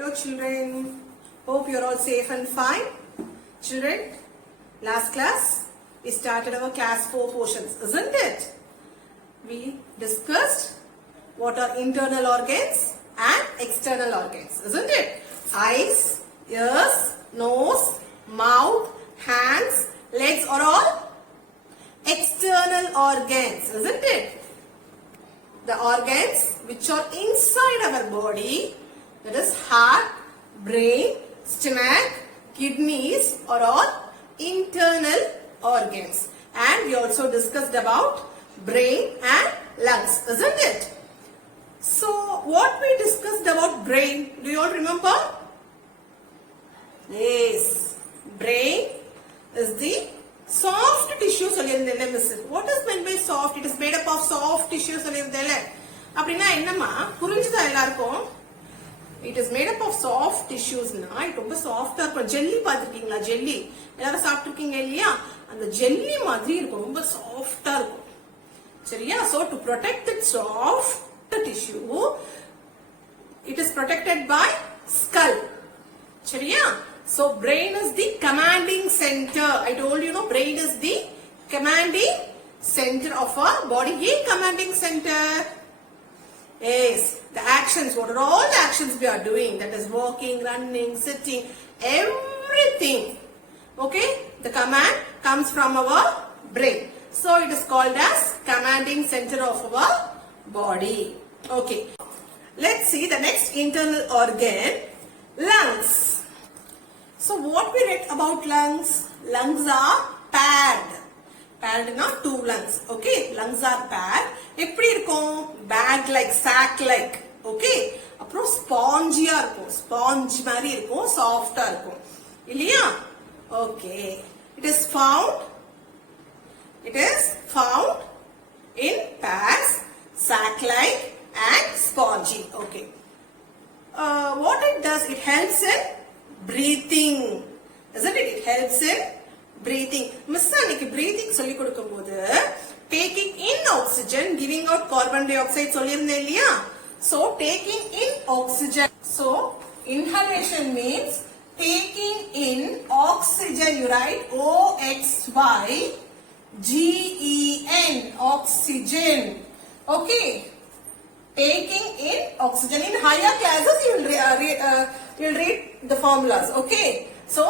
Hello children, hope you are all safe and fine. Children, last class we started our class 4 portions, isn't it? We discussed what are internal organs and external organs, isn't it? Eyes, ears, nose, mouth, hands, legs are all external organs, isn't it? The organs which are inside our body, that is heart, brain, stomach, kidneys are all internal organs. And we also discussed about brain and lungs, isn't it? So what we discussed about brain, do you all remember? Yes, brain is the soft tissue. What is meant by soft? It is made up of soft tissue. It is made up of soft tissues. It is soft. Jelly jelly. And the jelly is soft. So to protect that soft tissue, it is protected by skull. So brain is the commanding center. I told you, brain is the commanding center of our body. Hey, commanding center. Yes, the actions. What are all the actions we are doing? That is walking, running, sitting, everything. Okay, the command comes from our brain. So it is called as commanding center of our body. Okay, let's see the next internal organ, lungs. So what we read about lungs? Lungs are paired. Paired not two lungs. Okay, lungs are paired. எப்படி இருக்கும்? Bag like, sack like. Okay, அப்புறம் ஸ்பாஞ்சியா இருக்கும். Sponge மாதிரி இருக்கும், சாஃப்டா இருக்கும். இல்லையா? Okay. It is found in pairs, sack like and spongy. Okay. What it does? It helps in breathing, isn't it? It helps in breathing. Miss aniki breathing solli kodukumbodhu taking in oxygen, giving out carbon dioxide sollirundhe illaya. So taking in oxygen. So inhalation means taking in oxygen. You write OXYGEN, oxygen. Okay, taking in oxygen. In higher classes you will read the formulas. Okay, so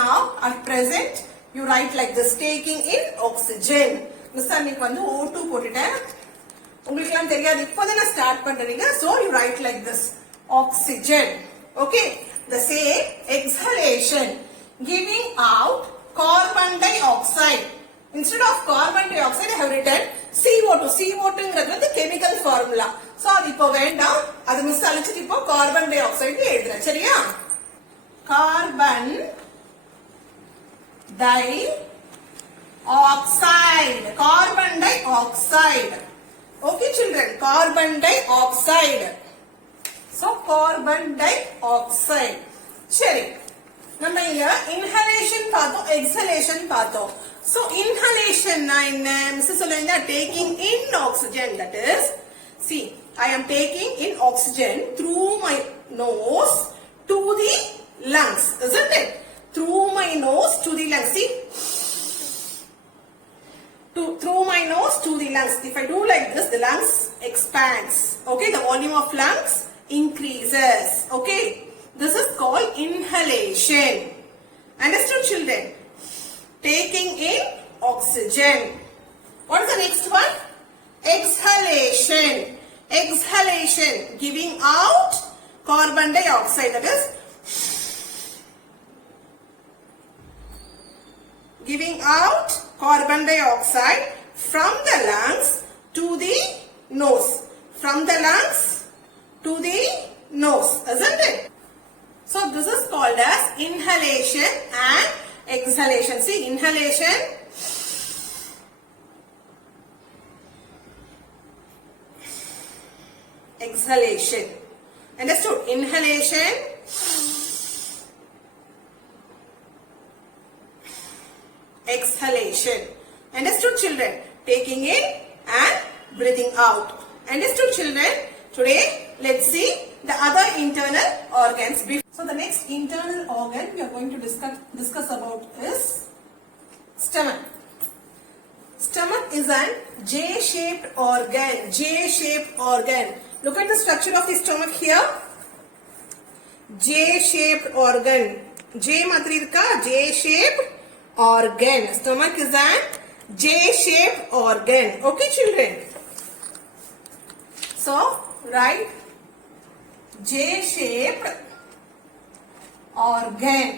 now at present you write like this, taking in oxygen. Miss annikku vandu O2 போட்டுட்டேன், உங்களுக்குலாம் தெரியாது, இப்போதானே start பண்றீங்க. So you write like this, oxygen. Okay, the same exhalation, giving out carbon dioxide. Instead of carbon dioxide I have written CO2. CO2 ங்கிறது வந்து chemical formula. So அது இப்போ வேண்டாம், அது மிஸ் அழிச்சிட்டு இப்போ கார்பன் டை ஆக்சைடு எழுதுறேன். சரியா? Carbon di oxide. Carbon di oxide. Okay children, carbon di oxide. So carbon di oxide. சரி, நம்ம இங்க இன்ஹலேஷன் பார்த்தோம், எக்ஸலேஷன் பார்த்தோம். So inhalation na enna miss sollenga, taking in oxygen, that is, see, I am taking in oxygen through my nose to the lungs, isn't it? Through my nose to the lungs. See, through my nose to the lungs. If I do like this, the lungs expands. Okay, the volume of lungs increases. Okay, this is called inhalation. Understood children? Taking in oxygen. What is the next one? Exhalation. Exhalation, giving out carbon dioxide, that is, giving out carbon dioxide from the lungs to the nose. From the lungs to the nose, isn't it? So this is called as inhalation and exhalation. See, inhalation, exhalation. Understood? Inhalation, exhalation. Understood children? Taking in and breathing out. Understood children? Today let's see the other internal organs. So the next internal organ we are going to discuss about is stomach. Stomach is an J-shaped organ. J-shaped organ. Look at the structure of the stomach here. J-shaped organ. J matri irka? J-shaped organ. Stomach is an J-shaped organ. Okay, children. So write J-shaped organ.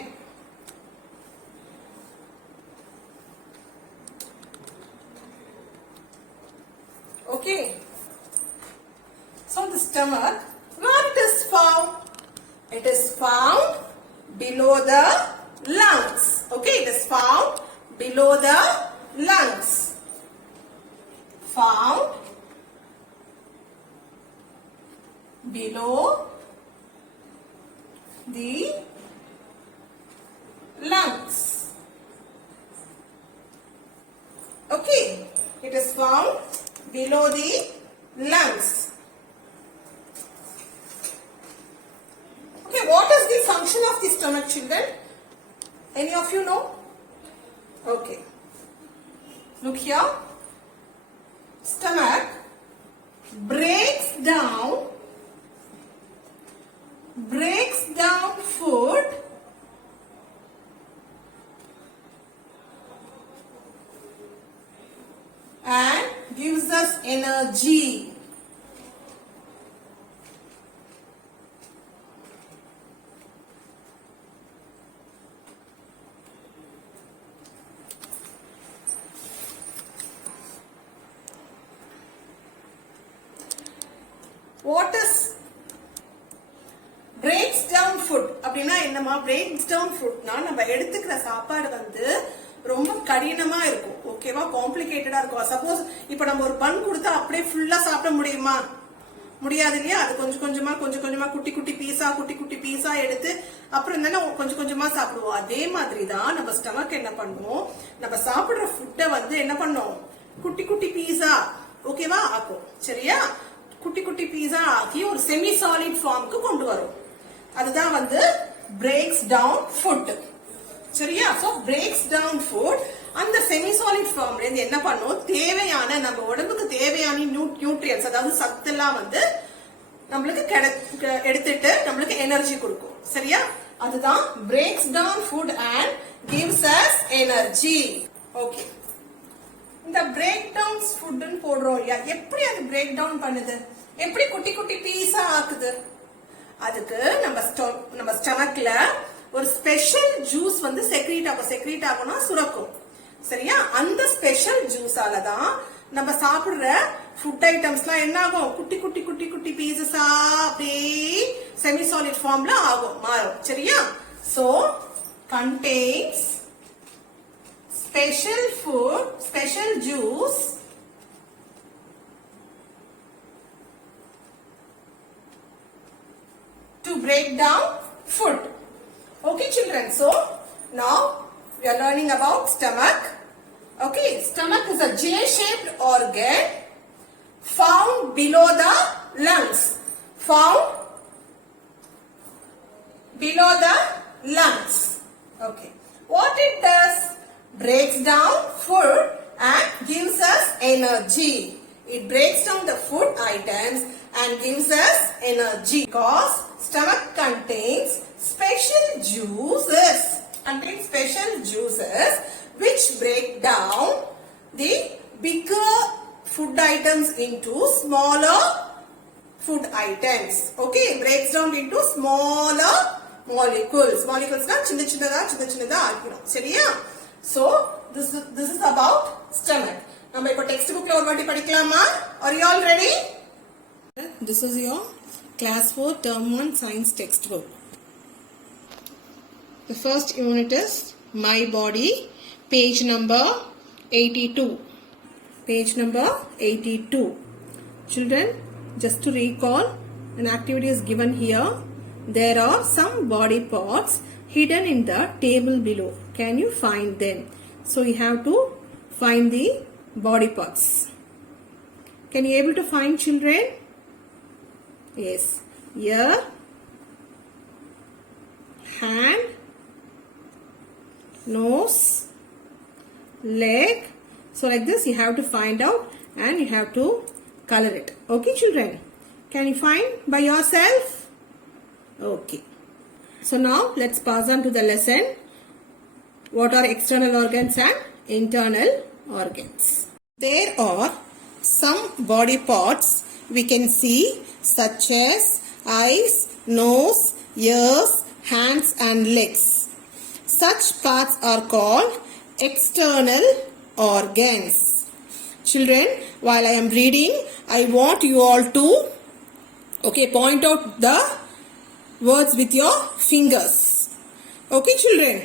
Okay. So the stomach, where it is found? It is found below the lungs. Okay, it is found below the lungs. Found below the lungs. Okay, it is found below the lungs. Okay, what is the function of the stomach, children? Any of you know? Okay. Look here. Stomach breaks down food and gives us energy. What is breaks down food? அப்படினா என்னமா breaks down food னா நம்ம எடுத்துக்கிற சாப்பாடு வந்து ரொம்ப கடினமா இருக்கும். ஓகேவா? காம்ப்ளிகேட்டடா இருக்கும். சப்போஸ் இப்போ நம்ம ஒரு பன் கொடுத்தா அப்படியே ஃபுல்லா சாப்பிட முடியுமா? முடியாது இல்லையா? அது கொஞ்சம் கொஞ்சமா குட்டி குட்டி பீஸா எடுத்து அப்புறம் தானே கொஞ்சம் கொஞ்சமா சாப்பிடுவோம். அதே மாதிரி தான் நம்ம ஸ்டமக் என்ன பண்ணுவோம்? நம்ம சாப்பிடுற ஃபுட்டை வந்து என்ன பண்ணும்? குட்டி பீஸா ஓகேவா ஆக்கும். சரியா? குட்டி பீஸா ஆக்கி ஒரு செமி சாலிட் ஃபார்முக்கு கொண்டு வரும். அதுதான் வந்து பிரேக்ஸ் டவுன் ஃபுட். சரியா? சோ பிரேக்ஸ் டவுன் ஃபுட் அந்த செமி சாலிட் ஃபார்ம்ல இருந்து என்ன பண்ணும்? தேவையான நம்ம உடம்புக்கு தேவையான நியூட்ரியன்ஸ் அதாவது சத்தெல்லாம் வந்து நம்மளுக்கு எடுத்துட்டு நம்மளுக்கு எனர்ஜி கொடுக்கும். சரியா? அதுதான் breaks down food and gives us energy. Okay. இந்த பிரேக் டவுன்ஸ் ஃபுட்னு போடுறோம் இல்லையா? எப்படி அது பிரேக் டவுன் பண்ணுது? எப்படி குட்டி பீஸா ஆக்குது? அதுக்கு நம்ம ஸ்டமக்ல ஒரு ஸ்பெஷல் ஜூஸ் வந்து செக்ரீட் ஆகும்னா சுரக்கும். சரியா? அந்த ஸ்பெஷல் ஜூஸால தான் நம்ம சாப்பிடுற ஃபுட் ஐட்டம்ஸ்லாம் என்ன ஆகும்? குட்டி பீசஸா அப்படியே செமி சாலிட் ஃபார்ம்ல ஆகும், மாறும். சரியா? So contains special food, special juice to break down food. Okay, children. So now we are learning about stomach. Okay, stomach is a J-shaped organ found below the lungs. Found below the lungs. Okay. What it does? Breaks down food and gives us energy. It breaks down the food items and gives us energy because stomach contains special juices. Which break down the bigger food items into smaller food items. Okay, breaks down into smaller molecules. Molecules na சின்னதா ஆக்கிடும். சரியா? So this is about stomach. நம்ம இப்போ text புக்ல ஒரு வாட்டி படிக்கலாமா? Are you all ready? This is your class 4 term 1 science textbook. The first unit is My Body, page number 82. Page number 82. Children, just to recall, an activity is given here. There are some body parts hidden in the table below. Can you find them? So you have to find the body parts. Can you able to find, children? Yes. ear, hand, nose, leg. So like this you have to find out and you have to color it. Okay children, can you find by yourself? Okay, so now let's pass on to the lesson. What are external organs and internal organs? There are some body parts we can see, such as eyes, nose, ears, hands and legs. Such parts are called external organs. Children, while I am reading, I want you all to point out the words with your fingers. Okay children,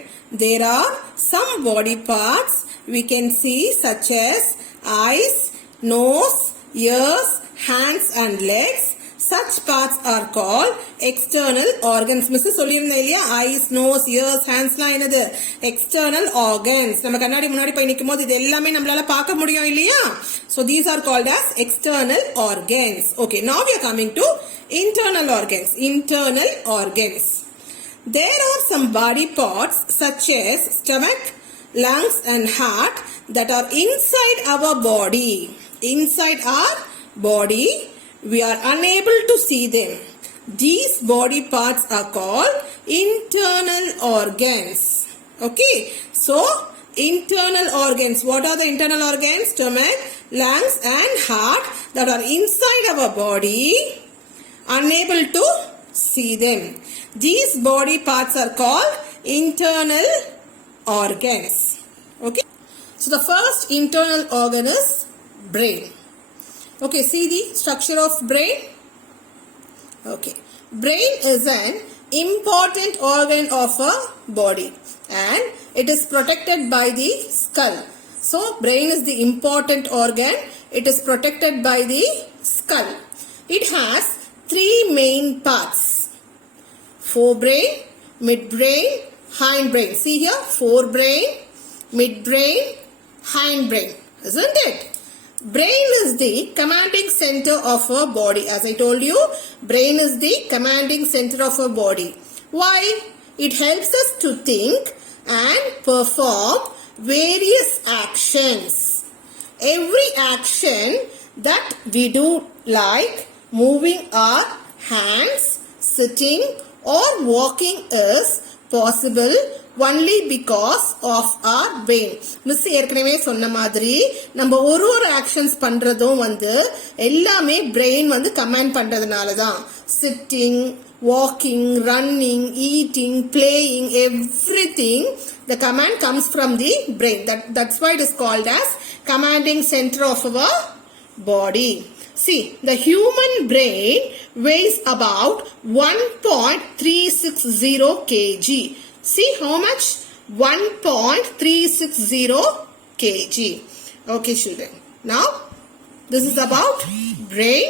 there are some body parts we can see, such as eyes, nose, ears, hands and legs. Such parts are called external organs. Mrs. சொல்லியிருந்தேன் இல்லையா, eyes, nose, ears, handsலாம் என்னது external organs. நம்ம கண்ணாடி முன்னாடி போய் நிற்கும் போது இது எல்லாமே நம்மளால பார்க்க முடியும் இல்லையா. So these are called as external organs. Okay, now we are coming to internal organs. Internal organs. There are some body parts such as stomach, lungs and heart that are inside our body. Inside our body, we are unable to see them. These body parts are called internal organs. Okay, so internal organs. What are the internal organs? Stomach, lungs and heart that are inside our body, unable to see them. These body parts are called internal organs. Okay, so the first internal organ is brain. Okay, see the structure of brain. Okay, brain is an important organ of a body and it is protected by the skull. So brain is the important organ. It is protected by the skull. It has three main parts: forebrain, midbrain, hindbrain. See here, forebrain, midbrain, hindbrain, isn't it? Brain is the commanding center of our body. As I told you, brain is the commanding center of our body. Why? It helps us to think and perform various actions. Every action that we do, like moving our hands, sitting or walking, is possible only because of our brain. Miss ஏற்கனவே சொன்ன மாதிரி நம்ம ஒரு actions பண்றதும் எல்லாமே brain command பண்றதுனால தான். Sitting, walking, running, eating, playing, everything the command comes from the brain. That's why it is called as commanding center of our body. See, the human brain weighs about 1.360 kg. See how much? 1.360 kg. Okay children. Now this is about brain.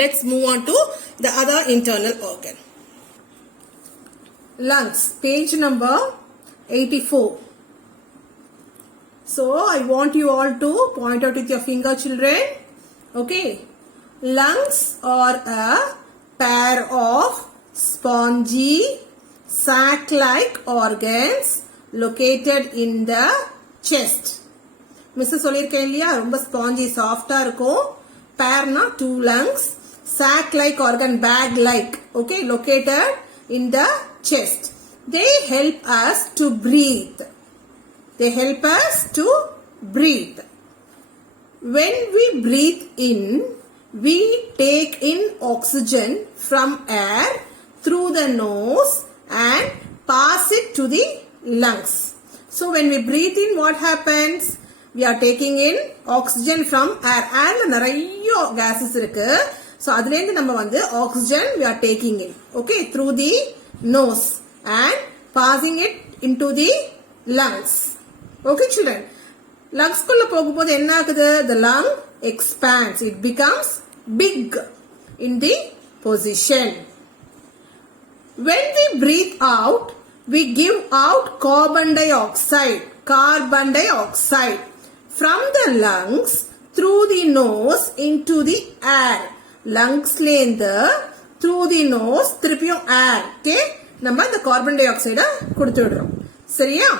Let's move on to the other internal organ. Lungs. Page number 84. So I want you all to point out with your finger children. Okay. Lungs are a pair of spongy sac-like organs located in the chest. Mrs. சொல்லிருக்கேன் இல்லையா, ரொம்ப spongy சாஃப்டா இருக்கும். Pairனா two lungs, sac-like organ, bag-like, okay, located in the chest. They help us to breathe. They help us to breathe. When we breathe in, we take in oxygen from air through the nose and pass it to the lungs. So when we breathe in, what happens? We are taking in oxygen from air. Air la nariya gases irukku. So adilendhu நம்ம oxygen we are taking in, okay, through the nose and passing it into the lungs. Okay children, lungs kulla போகும்போது என்ன ஆகுது? The lung expands. It becomes big in the position. When we breathe out, we give out carbon dioxide from the lungs through the nose into the air. Lungs lenda through the nose திருப்பியும் air. Okay, நம்ம இந்த carbon dioxide கொடுத்து விடுறோம். சரியா?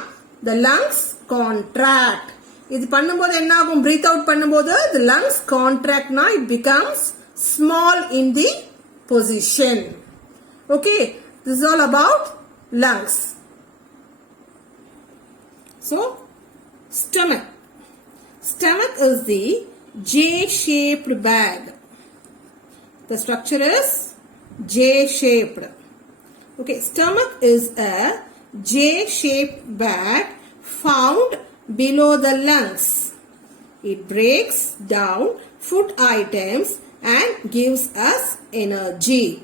The lungs contract. இது பண்ணும்போது என்ன ஆகும்? Breathe out பண்ணும்போது the lungs contract na it becomes small in the position. Okay, this is all about lungs. So, stomach. Stomach is the J-shaped bag. The structure is J-shaped. Okay, stomach is a J-shaped bag found below the lungs. It breaks down food items and gives us energy.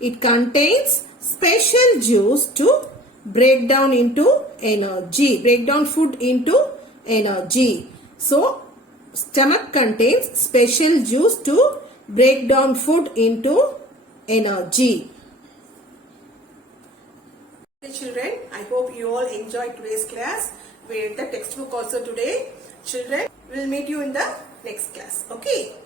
It contains special juice to break down into energy. Break down food into energy. So, stomach contains special juice to break down food into energy. Children, I hope you all enjoyed today's class. We read the textbook also today. Children, we'll meet you in the next class. Okay.